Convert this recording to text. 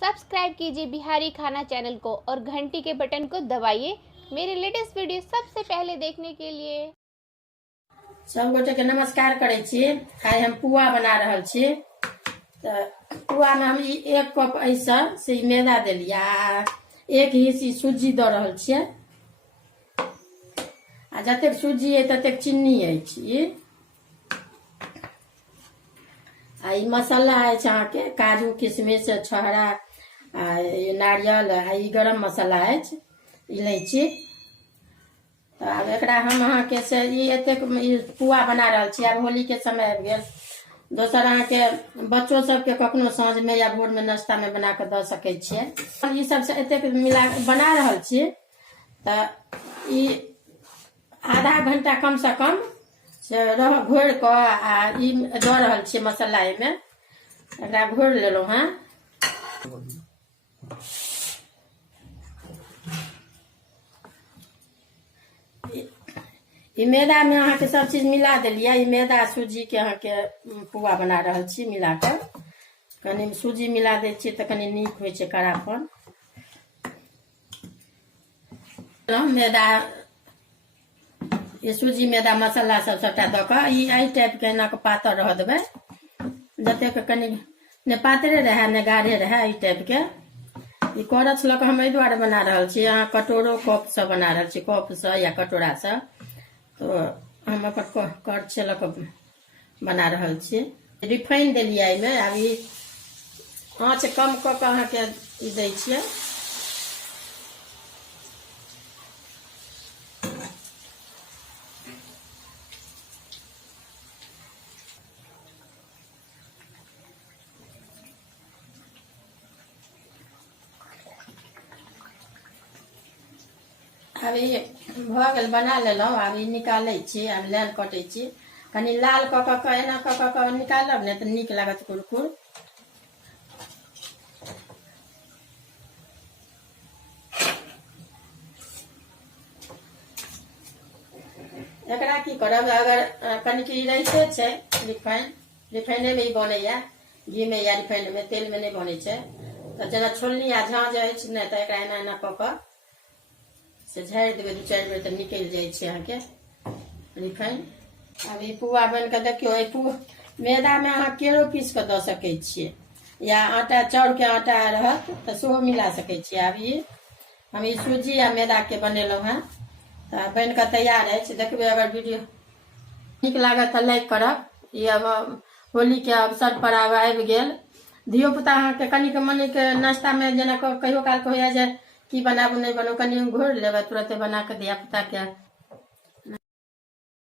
Subscribe कीजिए बिहारी खाना channel को और घंटी के बटन को दबाइए मेरे लेटेस्ट वीडियो सबसे पहले देखने के लिए। सब गोटे के नमस्कार करे छी। आइ हम पुआ बना रहल छी। पुआ में हम एक कप ऐसा से मैदा देलिया, एक हिस्सी सूजी द रहल छियै आ जतेक सूजी है ततेक चीनी है। आ मसाला है के काजू किशमिश छोहरा नारियल आ गरम मसाला है इलायची। तो अब एकरा हम अहाँ के से एतेक पुआ बना रहल छी। अब होली के समय आबि गेल। दोसर अहाँ के बच्चों सब के कखनो साँझ में या भोर में नाश्ता में बना के द सकै छियै। ई सब से एतेक मिला बना रहल छी तो ई आधा घंटा कम से कम से रह घोर के आ ई द रहल छी मसाला में। एकरा घोर लेलहुँ हैं। ई मैदा में अहाँ के सब चीज मिला देलिए। ई मैदा सूजी के अहाँ के पुआ बना रहल छी मिला के। कनी सूजी मिला दै छी तो कनी नीक होइ छै करापन। मैदा ये सूजी मैदा मसाला सब सबटा द के ई आई टाइप के एना के पातर रह देबै। जतेक कनी ने पातरे रहे ने गाढ़े रहे ई टाइप के। ई करछ लक हम एहि दुआरे बना रहल छी। अहाँ कटोरो कप से बना रहल छी, कप से या कटोरा से। तो हम अपन करछ लक बना रहल छी। रिफाइन देलिए एहिमे। अब ई आँच कम क के अहाँ के ई दै छियै। अब ई भ गेल बना लेलहुँ। अब ई निकालै छी। अब लाइन कटै छी। कनी लाल क के एना क के निकालब ने तो नीक लागत कुरकुर। एकरा की करब, अगर कनिक ई रहिते छै रिफाइने में ई बनैया, घी में या रिफाइन में, तेल में नहीं बनै छै। तो जेना छोलनी आ झाँझ अछि ने तो एकरा एना एना क के से झाड़ि देबै 2-4 बेर तो निकल जाए छै अहाँ के रिफाइन। अब ई पुआ बन के देखियो। मैदा में अहाँ केरो पीस के द सकै छियै या आटा चाउर के आटा रहत तो सेहो मिला सकै छियै। अब ई हम ई सूजी आ मैदा के बनेलहुँ हैं तो बन के तैयार है। देखबे अगर वीडियो नीक लागत तो लाइक करब। ई अब होली के अवसर पर आबि गेल। धियो पुता अहाँ के कनिक मनिक नाश्ता में जेना कहियो काल होइया जे की बनाबू नहीं बनाबू, कनी घोर लेबै तुरंते बना के धिया पुता के